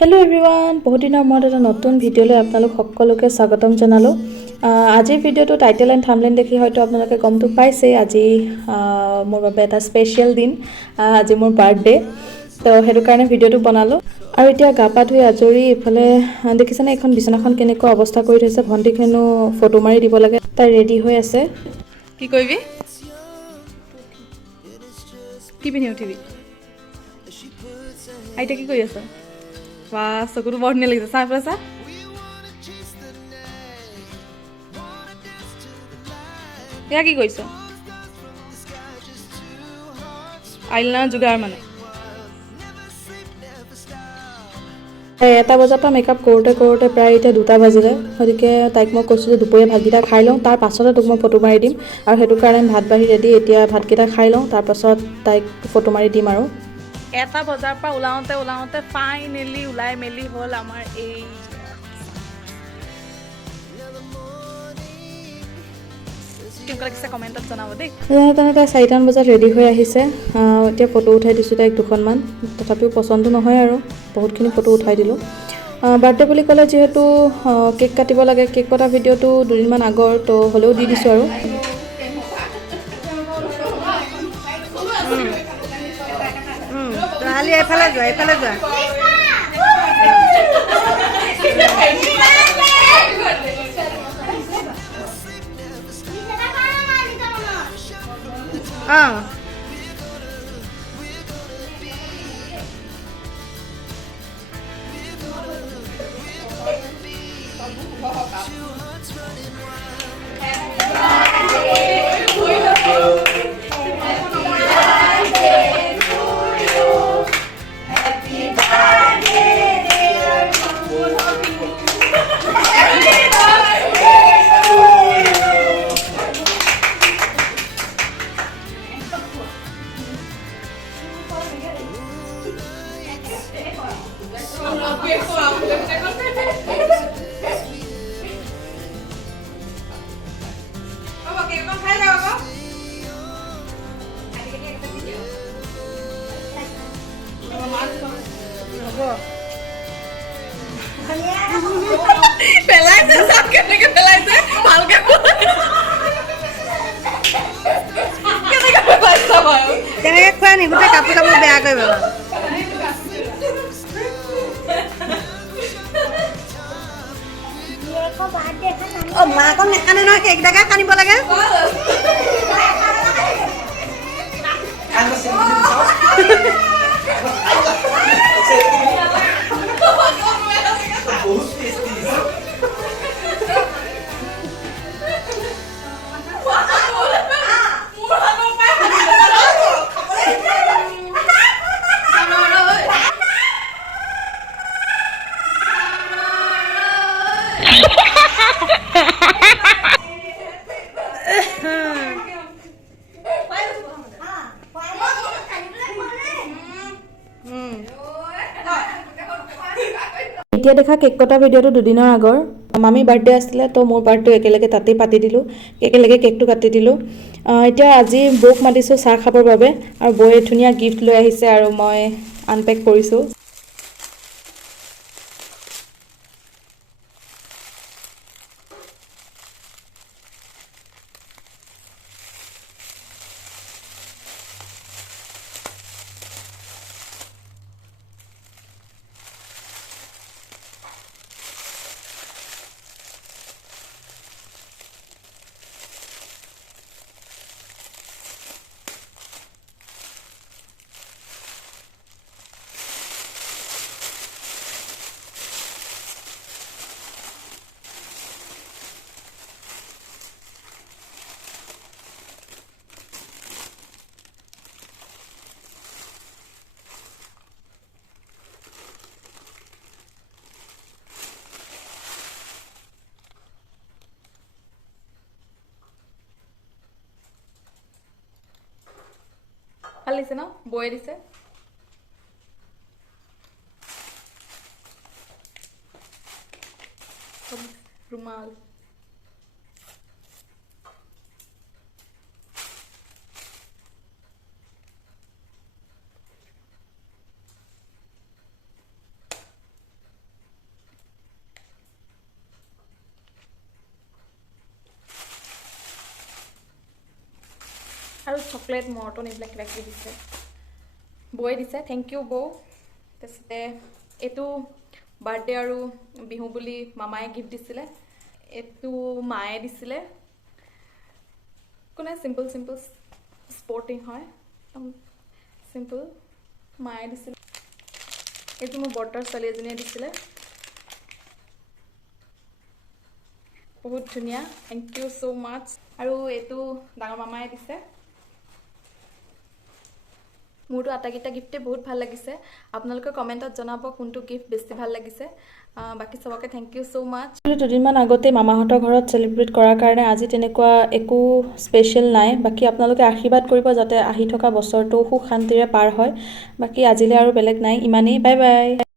Hello' everyone, বহুত দিনৰ মূৰত এটা নতুন ভিডিঅ'লৈ আপোনালোক সকলোকে স্বাগতম জনালোঁ। আজিৰ ভিডিঅ'টো টাইটেল এণ্ড থাম্বনেইল দেখি হয়তো আপোনালোকে গমটো পাইছেই। আজি মোৰ বাবে এটা স্পেচিয়েল দিন। আজি মোৰ বাৰ্থডে, তো সেইটো কাৰণে ভিডিঅ'টো বনালোঁ। আৰু এতিয়া গা পা ধুই আজৰি এইফালে দেখিছেনে এইখন বিচনাখন কেনেকুৱা অৱস্থা কৰি থৈছে। ভণ্টিক হেনো ফটো মাৰি দিব লাগে, তাই ৰেডি হৈ আছে। কি কৰিবি? কি পিন্ধি উঠিবি? আইতা কি কৰি আছ? বা চকুটো বৰ ধুনীয়া লাগিছে, চা এইফালে চা। এয়া কি কৰিছ? আইলাইনাৰ যোগাৰ মানে। 1টা বজাৰ পৰা মেকআপ কৰোঁতে কৰোঁতে প্ৰায় এতিয়া 2টা বাজিলে। গতিকে তাইক মই কৈছোঁ যে দুপৰীয়া ভাতকেইটা খাই লওঁ, তাৰ পাছতে তোক মই ফটো মাৰি দিম। আৰু সেইটো কাৰণে ভাত বাঢ়ি ৰেডি, এতিয়া ভাতকেইটা খাই লওঁ, তাৰপাছত তাইক ফটো মাৰি দিম। আৰু 1টা বজাৰ পৰা ওলাওঁতে ফাইনেলি ওলাই মেলি হ'ল আমাৰ এই কেনেকুৱা লাগিছে কমেণ্টত জনাব দেই। তেনে তাই 4টামান বজাত ৰেডি হৈ আহিছে। এতিয়া ফটো উঠাই দিছোঁ তাইক দুখনমান, তথাপিও পচন্দো নহয় আৰু বহুতখিনি ফটো উঠাই দিলোঁ। বাৰ্থডে বুলি ক'লে যিহেতু কেক কাটিব লাগে, কেক কটা ভিডিঅ'টো 2দিনমান আগৰ, তো হ'লেও দি দিছোঁ। আৰু এইফালে যোৱা, এইফালে যোৱা। পেলাইছে চাপ কেনেকে পেলাইছে ভালকে তেনেকে খোৱা নি গোটেই কাপোৰ চাপোৰ বেয়া কৰিব। মাকক নেকানে নহয়, সেইকেইটাকে কানিব লাগে। এতিয়া দেখা কেক কটা ভিডিঅ'টো 2দিনৰ আগৰ। মামী বাৰ্থডে আছিলে, তো মোৰ বাৰ্থডে একেলগে তাতেই পাতি দিলোঁ, একেলগে কেকটো কাটি দিলোঁ। এতিয়া আজি বৌক মাতিছোঁ চাহ খাবৰ বাবে, আৰু বৌয়ে ধুনীয়া গিফ্ট লৈ আহিছে আৰু মই আনপেক কৰিছোঁ। ভাল লাগিছে ন? বৌয়ে দিছে ৰুমাল। আৰু চকলেট মৰ্টন এইবিলাক কিবা কিবি দিছে বৌয়ে দিছে থেংক ইউ বৌ তাৰপিছতে এইটো বাৰ্থডে আৰু বিহু বুলি মামায়ে গিফ্ট দিছিলে এইটো মায়ে দিছিলে কোনে চিম্পল চিম্পল স্পৰ্টিং হয় একদম চিম্পল মায়ে দিছিলে এইটো মোৰ বৰ্তাৰ ছোৱালী এজনীয়ে দিছিলে বহুত ধুনীয়া থেংক ইউ ছ' মাছ আৰু এইটো ডাঙৰ মামায়ে দিছে মোৰতো আটাইকেইটা গিফ্টে বহুত ভাল লাগিছে আপোনালোকে কমেণ্টত জনাব কোনটো গিফ্ট বেছি ভাল লাগিছে বাকি সবকে থেংক ইউ ছ' মাছ দুদিনমান আগতে মামাহঁতৰ ঘৰত চেলিব্ৰেট কৰাৰ কাৰণে আজি তেনেকুৱা একো স্পেচিয়েল নাই বাকী আপোনালোকে আশীৰ্বাদ কৰিব যাতে আহি থকা বছৰটো সুখ শান্তিৰে পাৰ হয় বাকী আজিলৈ আৰু বেলেগ নাই ইমানেই বাই বাই